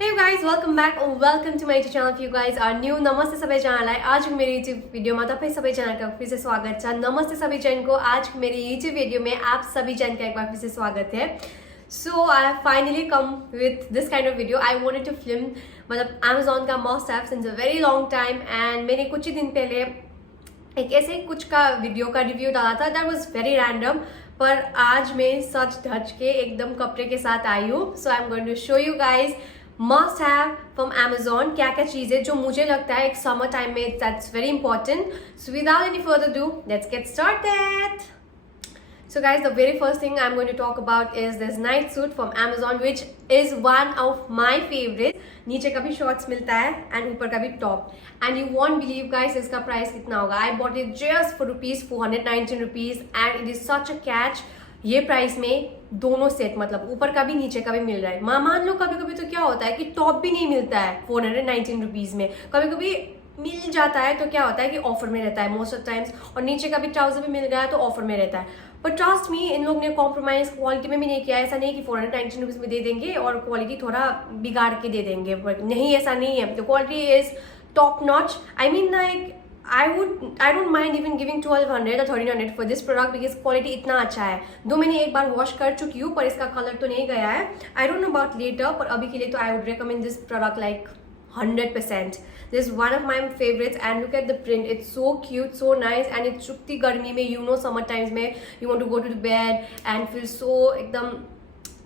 Hey guys, welcome back or welcome to my YouTube channel. If you guys are new, नमस्ते सभी channel है आज मेरी YouTube video में तपाईं सबै चैनल का फिर से स्वागत है। नमस्ते सभी जन को आज मेरी YouTube वीडियो में आप सभी जन का एक बार फिर से स्वागत है। So I have finally come with this kind of video. I wanted to film मतलब Amazon का must have since a very long time and मैंने कुछ ही दिन पहले एक ऐसे कुछ का वीडियो का रिव्यू डाला था that was very random पर आज मैं सच धज के एकदम कपड़े के साथ आई हूँ। So I'm going to show you guys must have from Amazon क्या क्या चीज़ें जो मुझे लगता है एक समर टाइम में that's very important. So without any further do let's get started. So guys, the very first thing I'm going to talk about is this night suit from Amazon which is one of my favorites. नीचे का भी shorts मिलता है and ऊपर का भी top and you won't believe guys इसका price कितना होगा। I bought it just for rupees 419 rupees and it is such a catch। ये प्राइस में दोनों सेट मतलब ऊपर का भी नीचे का भी मिल रहा है। मान लो कभी कभी तो क्या होता है कि टॉप भी नहीं मिलता है 419 रुपीज़ में, कभी कभी मिल जाता है तो क्या होता है कि ऑफर में रहता है मोस्ट ऑफ टाइम्स, और नीचे का भी ट्राउजर भी मिल गया है तो ऑफर में रहता है। बट ट्रस्ट मी इन लोग ने कॉम्प्रोमाइज क्वालिटी में भी नहीं किया। ऐसा नहीं कि 419 रुपीज़ में दे देंगे और क्वालिटी थोड़ा बिगाड़ के दे देंगे, बट नहीं ऐसा नहीं है। The quality is top notch. I mean like I don't mind even giving 1200 or 1300 for this product because quality इतना अच्छा है। दो मैंने एक बार वॉश कर चुकी हूँ पर इसका कलर तो नहीं गया है। I don't know about later पर अभी के लिए तो I would recommend this product like 100%. This is one of my favorites and look at the print. It's so cute, so nice and it's चुकती गर्मी में you know summer times में you want to go to the bed and feel so एकदम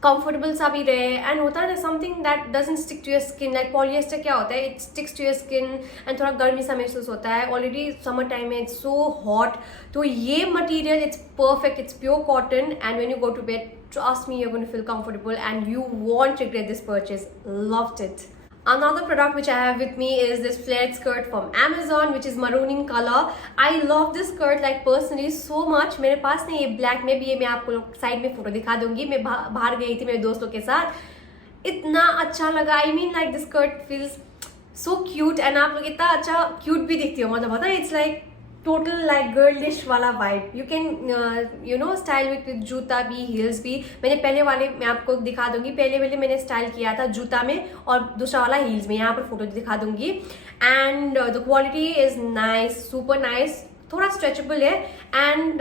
comfortable सा भी रहे and होता है ना something that doesn't stick to your skin. Like polyester क्या होता है, it sticks to your skin and थोड़ा गर्मी सा महसूस होता है। ऑलरेडी समर टाइम में इट्स सो हॉट, तो ये material it's perfect, it's pure cotton and when you go to bed trust me you're going to feel comfortable and you won't regret this purchase. Loved it. Another product which I have with me is this flared skirt from Amazon which is maroon in color. I love this skirt like personally so much. मेरे पास नहीं, ये black में भी है, मैं आपको side में photo दिखा दूंगी। मैं बाहर गई थी मेरे दोस्तों के साथ, इतना अच्छा लगा। I mean like this skirt feels so cute and आप लोग इतना अच्छा क्यूट भी दिखती हो, मतलब होता है it's like total like girlish वाला vibe. You can you know style with जूता भी, हील्स भी। मैंने पहले वाले मैं आपको दिखा दूंगी, पहले मैंने स्टाइल किया था जूता में और दूसरा वाला हील्स में, यहाँ पर फोटो दिखा दूंगी। And the quality is nice, super nice, थोड़ा स्ट्रेचेबल है and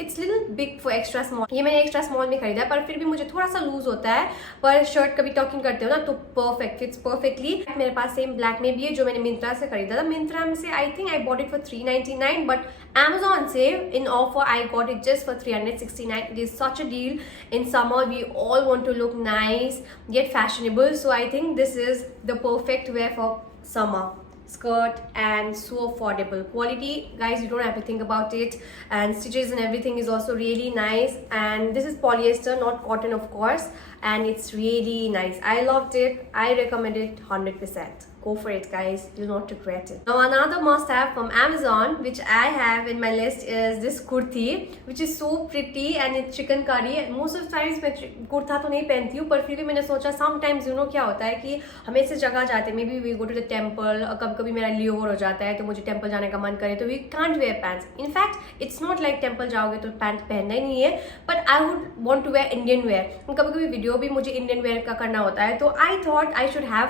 it's little big for extra small. ये मैंने एक्स्ट्रा स्मॉल में खरीदा है पर फिर भी मुझे थोड़ा सा लूज होता है, पर शर्ट कभी टॉकिंग करते हो ना तो परफेक्ट फिट्स परफेक्टली। मेरे पास सेम ब्लैक में भी है जो मैंने मिंत्रा से खरीदा था। मिंत्रा में से I think I bought it for 399 but Amazon से in offer I got it just for 369. It is such a deal in summer. We all want to look nice, get fashionable, so I think this is the perfect wear for summer. Skirt and so affordable. Quality guys, you don't have to think about it, and stitches and everything is also really nice, and this is polyester not cotton of course, and it's really nice. I loved it. I recommend it 100%. Go for it guys, you'll not regret it. Now another must have from Amazon which I have in my list is this kurti which is so pretty and it's chicken curry. Most of the times मैं कुर्ता तो नहीं पहनती हूँ पर फिर भी मैंने सोचा sometimes you know क्या होता है कि हम ऐसे जगह जाते हैं, maybe we go to the temple, कभी कभी मेरा लेओवर हो जाता है तो मुझे टेम्पल जाने का मन करे तो we can't wear pants. In fact it's not like temple जाओगे तो पैंट पहनना ही नहीं है, but I would want to wear Indian wear. कभी कभी वीडियो भी मुझे इंडियन वेयर का करना होता है तो I thought I should have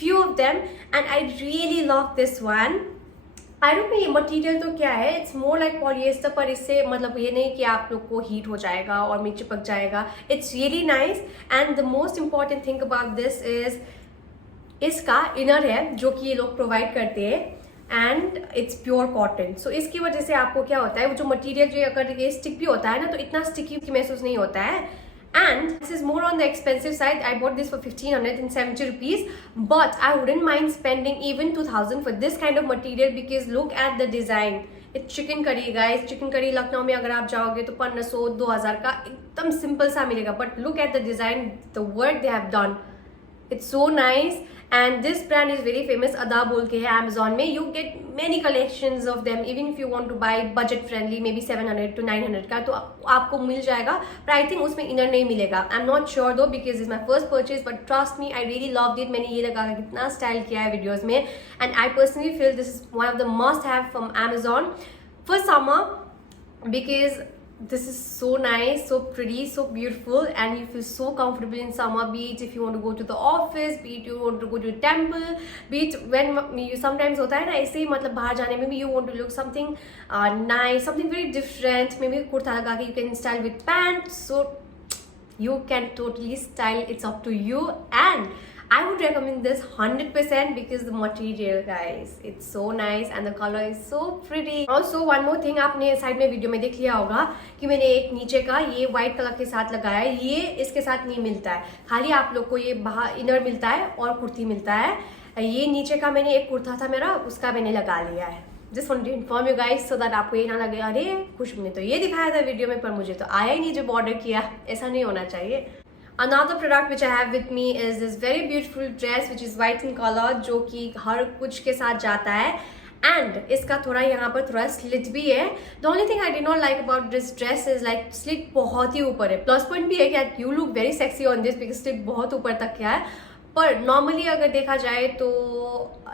few of them and I really love this one. I don't know ये मटेरियल तो क्या है, इट्स मोर लाइक पॉलिएस्टर, पर इससे मतलब ये नहीं कि आप लोग को हीट हो जाएगा और में चिपक जाएगा। It's really nice and the most important thing about this is इसका इनर है जो कि ये लोग प्रोवाइड करते हैं एंड इट्स प्योर कॉटन। सो इसकी वजह से आपको क्या होता है, वो जो मटेरियल जो अगर ये स्टिक भी होता है ना तो इतना स्टिकी महसूस नहीं होता है। And this is more on the expensive side. I bought this for 1570 rupees, but I wouldn't mind spending even 2000 for this kind of material because look at the design. It's chicken curry guys. Chicken curry Lucknow में अगर आप जाओगे तो 1500-2000 का एकदम simple सा मिलेगा, but look at the design, the work they have done. It's so nice and this brand is very famous. Ada बोल के है Amazon में, you get many collections of them even if you want to buy budget friendly maybe 700 to 900 का तो आपको मिल जाएगा, पर I think उसमें इनर नहीं मिलेगा। I'm not sure though because it's my first purchase, but trust me I really loved it. मैंने ये लगा कितना स्टाइल किया है वीडियोस में and I personally feel this is one of the must have from Amazon for summer because this is so nice, so pretty, so beautiful, and you feel so comfortable in summer, be it if you want to go to the office, be it you want to go to a temple, be it when you sometimes होता है ना ऐसे ही मतलब बाहर जाने में भी you want to look something nice, something very different, maybe kurta लगा के you can style with pants, so you can totally style, it's up to you. And I would recommend this 100% because the material, guys, it's so nice and the color is so pretty. Also one more thing, आपने side में video में देख लिया होगा कि मैंने एक नीचे का ये व्हाइट कलर के साथ लगाया है, ये इसके साथ नहीं मिलता है, खाली आप लोग को ये बाहर इनर मिलता है और कुर्ती मिलता है। ये नीचे का मैंने एक कुर्ता था मेरा, उसका मैंने लगा लिया है। Just want to inform you guys so that आपको ये ना लगे अरे खुशबू ने तो ये दिखाया था वीडियो में पर मुझे तो आया ही नहीं जब ऑर्डर किया, ऐसा नहीं होना चाहिए। Another product which I have with me is this very beautiful dress which is white in color, जो कि हर कुछ के साथ जाता है and इसका थोड़ा यहाँ पर थोड़ा स्लिट भी है। The only thing I did not like about this dress is like slit बहुत ही ऊपर है। प्लस पॉइंट भी है कि you look very sexy on this because slit बहुत ऊपर तक क्या है, पर नॉर्मली अगर देखा जाए तो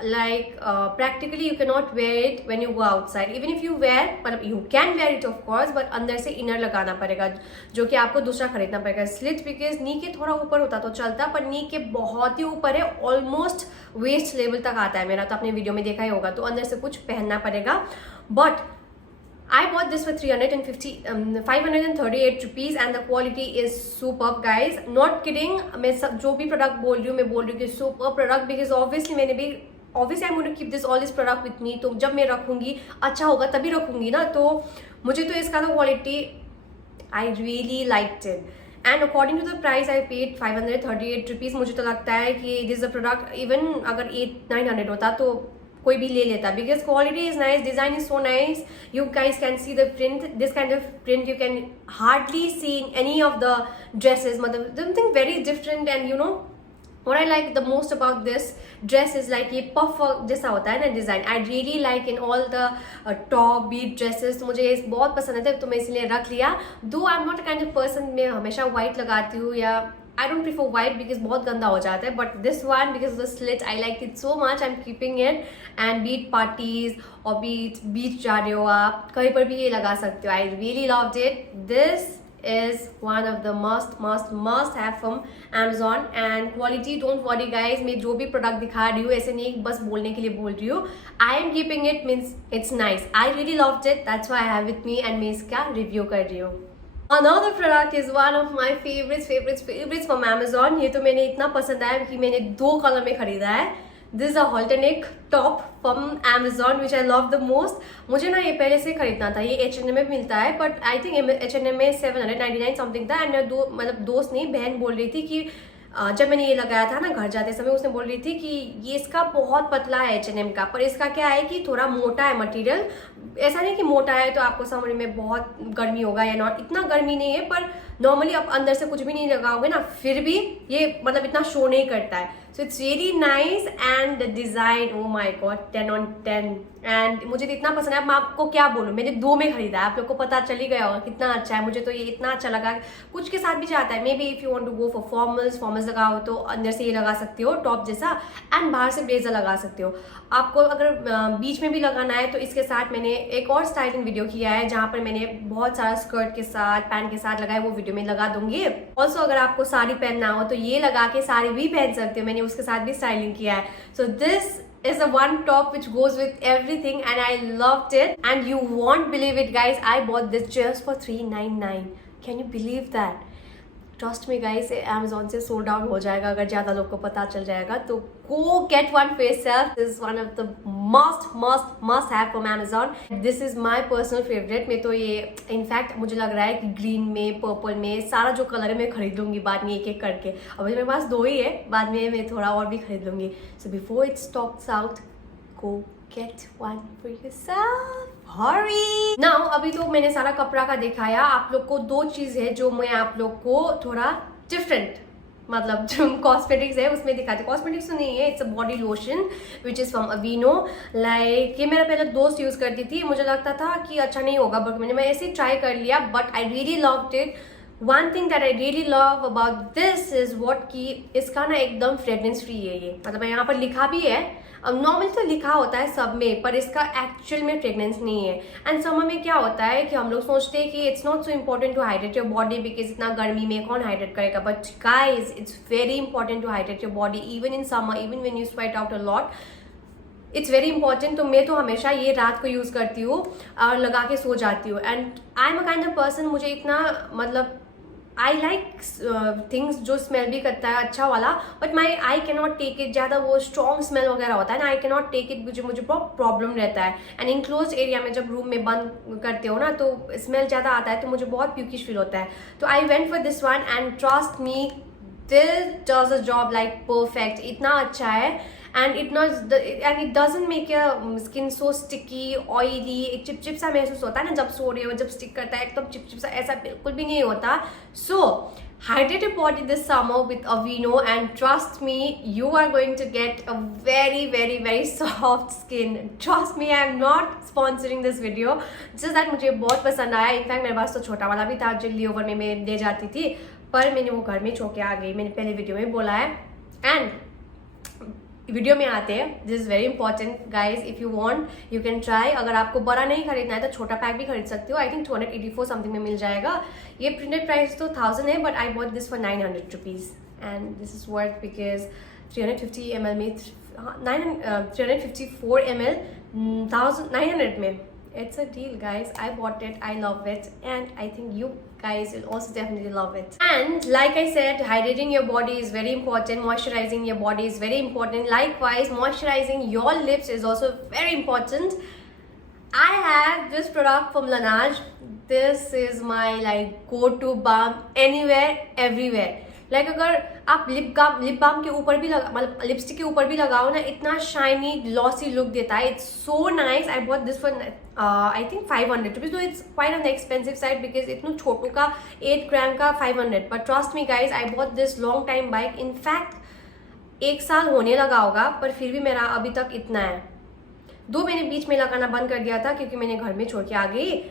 like practically you can not wear it when you go outside, even if you wear, मतलब you can wear it of course, but अंदर से इनर लगाना पड़ेगा जो कि आपको दूसरा खरीदना पड़ेगा। स्लिट बिकॉज नी के थोड़ा ऊपर होता तो चलता, पर नी के बहुत ही ऊपर है, ऑलमोस्ट वेस्ट लेवल तक आता है मेरा, तो आपने वीडियो में देखा ही होगा, तो अंदर से कुछ पहनना पड़ेगा। But I bought this for 538 rupees and the quality is superb, guys. Not kidding. मैं जो भी प्रोडक्ट बोल रही हूँ मैं बोल रही हूँ कि superb product because obviously I'm going to keep all this product with me. तो जब मैं रखूँगी अच्छा होगा तभी रखूँगी ना, तो मुझे तो इसका तो quality I really liked it. And according to the price I paid 538 rupees, मुझे तो लगता है कि this is a product even अगर 800-900 होता तो कोई भी ले लेता, because quality is nice, design is so nice, you guys can see the print, this kind of print you can hardly see in any of the dresses, मतलब something very different. And you know what I like the most about this dress is like ये puff जैसा होता है ना design, I really like in all the top beat dresses, तो मुझे ये बहुत पसंद है तो मैं इसलिए रख लिया। Though I'm not a kind of person, मैं हमेशा white लगाती हूँ या I don't prefer white because बहुत गंदा हो जाता है, but this one because of the slit I liked it so much, I'm keeping it. And beat parties और beach जा रहे हो आप कहीं पर भी ये लगा सकते हो, I really loved it. This is one of the must have from Amazon and quality, don't worry guys, मैं जो भी प्रोडक्ट दिखा रही हूँ ऐसे नहीं बस बोलने के लिए बोल रही हूँ, I am keeping it means it's nice, I really loved it, that's why I have with me and मैं इसका रिव्यू कर रही हूँ। Another product is one of my favorites from Amazon. ये तो मैंने इतना पसंद आया कि मैंने 2 कलर में खरीदा है। This is a halterneck top from Amazon which I love the most. मुझे ना ये पहले से खरीदना था, ये H&M में मिलता है, but I think H&M में 799 समथिंग था। एंड मतलब दोस्त नहीं बहन बोल रही थी कि जब मैंने ये लगाया था ना घर जाते समय, उसने बोल रही थी कि ये इसका बहुत पतला है H&M का, पर इसका क्या है कि थोड़ा मोटा है मटेरियल, ऐसा नहीं कि मोटा है तो आपको समझ में बहुत गर्मी होगा या नॉट, इतना गर्मी नहीं है, पर नॉर्मली आप अंदर से कुछ भी नहीं लगाओगे ना फिर भी ये मतलब इतना शो नहीं करता है। So it's really nice and the design, oh my God 10 on 10, and मुझे तो इतना पसंद है, मैं आपको क्या बोलूँ, मैंने 2 में खरीदा है, आप लोग को पता चल ही गया होगा कितना अच्छा है, मुझे तो ये इतना अच्छा लगा। कुछ के साथ भी जाता है, maybe if you want to go for formals लगाओ तो अंदर से ये लगा सकते हो टॉप जैसा, एंड बाहर से ब्लेजर लगा सकते हो। आपको अगर बीच में भी लगाना है तो इसके साथ मैंने एक और स्टाइलिंग वीडियो किया है जहाँ पर मैंने बहुत सारा स्कर्ट के साथ पैंट के साथ लगाया, वो वीडियो में लगा दूंगी। ऑल्सो अगर आपको साड़ी पहनना हो तो ये लगा के साड़ी भी पहन सकते हो, मैंने उसके साथ भी स्टाइलिंग किया है। So this is a one top which goes with everything and I loved it, and you won't believe it guys, I bought this just for 399. Can you believe that? Trust में guys Amazon से sold out हो जाएगा अगर ज़्यादा लोग को पता चल जाएगा, तो go get one for yourself. This is one of the must have from Amazon. This is my personal favorite. मैं तो ये इनफैक्ट मुझे लग रहा है कि ग्रीन में पर्पल में सारा जो कलर है मैं खरीद लूँगी बाद में एक एक करके, अब मेरे पास 2 ही है, बाद में मैं थोड़ा और भी खरीद लूँगी। So before it stocks out, go get one for yourself. Hurry! Now अभी तो मैंने सारा कपड़ा का दिखाया, आप लोग को 2 चीज़ है जो मैं आप लोग को थोड़ा डिफरेंट मतलब जो कॉस्मेटिक्स है उसमें दिखाती हूँ। कॉस्मेटिक्स तो नहीं है, it's a body lotion which is from अवीनो। Like ये मेरा पहले दोस्त यूज़ करती थी, मुझे लगता था कि अच्छा नहीं होगा, बट मैं ऐसे ही ट्राई कर लिया, but I really loved it. One thing that I really love about this is what कि इसका ना एकदम फ्रेग्रेंस फ्री है ये, मतलब यहाँ पर लिखा भी है, अब नॉर्मल तो लिखा होता है सब में, पर इसका एक्चुअल में फ्रेग्रेंस नहीं है। एंड समर में क्या होता है कि हम लोग सोचते हैं कि it's not so important to hydrate your body because इतना गर्मी में कौन हाइड्रेट करेगा, but guys it's very important to hydrate your body even in summer, even when you sweat out a lot, it's very important. तो मैं तो हमेशा ये रात को यूज़ करती हूँ और लगा के सो जाती हूँ। And I am a kind of person, मुझे इतना मतलब आई लाइक थिंग्स जो स्मेल भी करता है अच्छा वाला, but my I can not take it, ज़्यादा वो स्ट्रॉन्ग स्मेल वगैरह होता है ना, I can not take it, मुझे बहुत प्रॉब्लम रहता है। एंड इंक्लोज एरिया में जब रूम में बंद करते हो ना तो स्मेल ज़्यादा आता है, तो मुझे बहुत प्यूकिश फील होता है। तो I went for this one and trust me this does a job like perfect, इतना अच्छा है। and it doesn't make your skin so sticky, oily, एक चिपचिप सा महसूस होता है ना जब सो रहे हो, जब स्टिक करता है एकदम चिपचिप सा, ऐसा बिल्कुल भी नहीं होता। So hydrate your body this summer with Aveeno and trust me you are going to get a very very very soft skin. Trust me, I am not sponsoring this video, just that मुझे बहुत पसंद आया। In fact मेरे पास तो छोटा वाला भी था जो लेओवर में मैं ले जाती थी, पर मैंने वो घर में छोड़ के आ गई, मैंने पहले वीडियो में बोला है। एंड वीडियो में आते हैं, this is very important guys, if you want you can try. अगर आपको बड़ा नहीं खरीदना है तो छोटा पैक भी खरीद सकते हो, आई थिंक 284 समथिंग में मिल जाएगा। ये प्रिंटेड प्राइस तो 1000 है, but I bought this for 900 rupees and this is worth because 350 ml में 354 ml 900 में, it's a deal guys. I bought it, I love it, and I think you guys will also definitely love it. And like I said, hydrating your body is very important, moisturizing your body is very important. Likewise, moisturizing your lips is also very important. I have this product from Laneige. This is my like go-to balm anywhere, everywhere. Like अगर आप lip balm के ऊपर भी लगा, मतलब lipstick के ऊपर भी लगाओ ना, इतना शाइनी ग्लॉसी लुक देता है। It's so nice. I bought this for I think 500 rupees, तो it's quite on the expensive side because इतना छोटू का 8 ग्राम का 500, but trust me guys I bought this long time back. In fact 1 साल होने लगा होगा, पर फिर भी मेरा अभी तक इतना है। 2 महीने बीच में लगाना बंद कर दिया था क्योंकि मैंने घर में छोड़ के आ गई।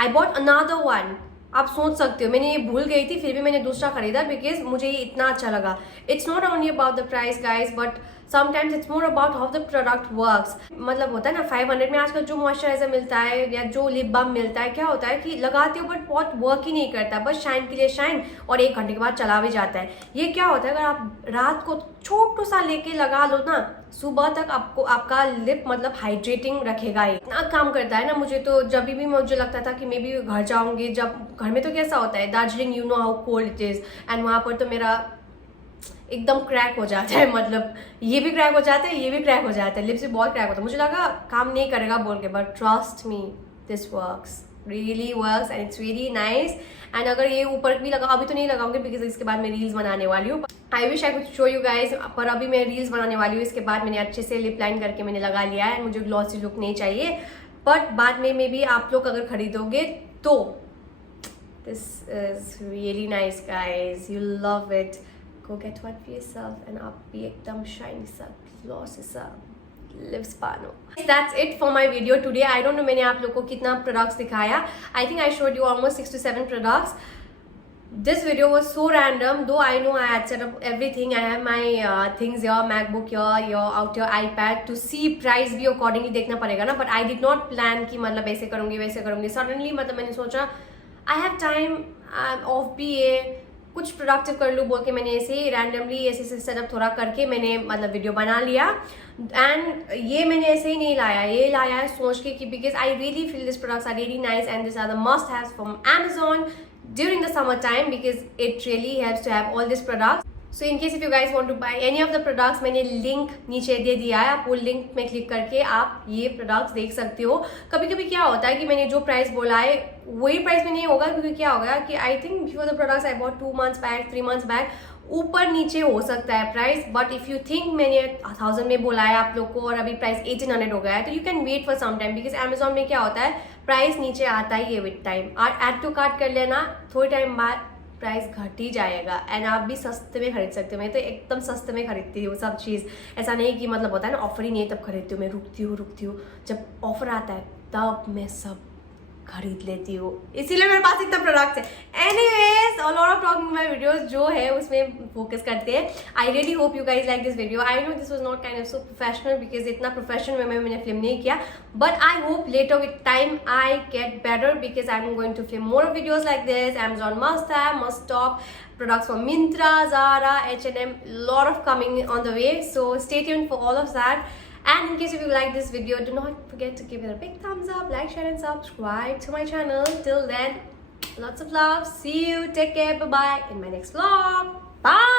I bought another one. आप सोच सकते हो मैंने ये भूल गई थी, फिर भी मैंने दूसरा खरीदा बिकॉज मुझे ये इतना अच्छा लगा। It's not only about the price guys, but sometimes it's more about how the product works. मतलब होता है ना 500 में आजकल जो मॉइस्चराइजर मिलता है या जो लिप बाम मिलता है, क्या होता है कि लगाते हो बट बहुत वर्क ही नहीं करता, बस शाइन के लिए शाइन और 1 घंटे के बाद चला भी जाता है। ये क्या होता है, अगर आप रात को छोटू सा लेके लगा लो ना, सुबह तक आपको आपका लिप मतलब हाइड्रेटिंग रखेगा। ही इतना काम करता है ना। मुझे तो जब भी मुझे लगता था कि मैं भी घर जाऊंगी, जब घर में तो कैसा होता है Darjeeling, you know how cold it is, and वहाँ पर तो मेरा एकदम क्रैक हो जाता है, मतलब ये भी क्रैक हो जाता है, ये भी क्रैक हो जाता है, लिप्स भी बहुत क्रैक होता है। मुझे लगा काम नहीं करेगा बोल के, but trust me this works, really works and it's really nice. And अगर ये ऊपर भी लगा, अभी तो नहीं लगाऊंगी बिकॉज इसके बाद मैं रील्स बनाने वाली हूँ। I wish I could show you guys, पर अभी मैं रील्स बनाने वाली हूँ। इसके बाद मैंने अच्छे से लिप लाइन करके मैंने लगा लिया है। मुझे ग्लॉसी लुक नहीं चाहिए, बट बाद में भी आप लोग अगर खरीदोगे तो this is really nice guys, you love it. Go get one for yourself and आप भी एकदम शाइनी सा ग्लॉसी सा लिप्स पानो। That's it for my video today. I don't know मैंने आप लोगों को कितना प्रोडक्ट्स दिखाया। I think I showed you almost 6 to 7 products. This video was so random, though I know I had set up everything. I have my things here, MacBook here, out your iPad. To see price भी accordingly देखना पड़ेगा ना, but I did not plan कि मतलब ऐसे करूँगी वैसे करूँगी। Suddenly मतलब मैंने सोचा I have time, off भी है, कुछ प्रोडक्टिव कर लूँ बोल के मैंने ऐसे रैंडमली ऐसे सेटअप थोड़ा करके मैंने मतलब वीडियो बना लिया। एंड ये मैंने ऐसे ही नहीं लाया, ये लाया है सोच के कि because I really feel this products are really nice and this are the must haves from Amazon during the summer time because it really helps to have all these products. So in case if you guys want to buy any of the products, मैंने link नीचे दे दिया है, आप वो link में click करके आप ये प्रोडक्ट्स देख सकते हो। कभी कभी क्या होता है कि मैंने जो प्राइस बोला है वही प्राइस में नहीं होगा, क्योंकि क्या होगा कि I think before the products I bought 2 months back 3 months back, ऊपर नीचे हो सकता है price. But if you think मैंने 1000 में बोला है आप लोग को और अभी प्राइस 1800 हो गया है, तो you can wait for some time because Amazon में क्या होता है प्राइस नीचे आता ही है विद टाइम। और एड टू कार्ट कर लेना, थोड़े टाइम बाद प्राइस घट ही जाएगा एंड आप भी सस्ते में खरीद सकते हो। मैं तो एकदम सस्ते में खरीदती हूँ सब चीज़, ऐसा नहीं कि मतलब होता है ना ऑफर ही नहीं तब खरीदती हूँ। मैं रुकती हूँ, जब ऑफर आता है तब मैं सब खरीद लेती हूँ, इसीलिए मेरे पास इतना प्रोडक्ट्स है। Anyways, a lot of talking my videos जो है उसमें फोकस करते हैं। I really hope you guys like this video. I know this was not kind of so professional because इतना प्रोफेशनल में मैंने फिल्म नहीं किया, but I hope later with time I get better because I am going to film more videos like this. Amazon must have, must stop, products from Myntra, Zara, H&M, lot of coming on the way, so stay tuned for all of that. And in case if you like this video, do not forget to give it a big thumbs up, like, share and subscribe to my channel. Till then, lots of love, see you, take care, bye bye in my next vlog. Bye.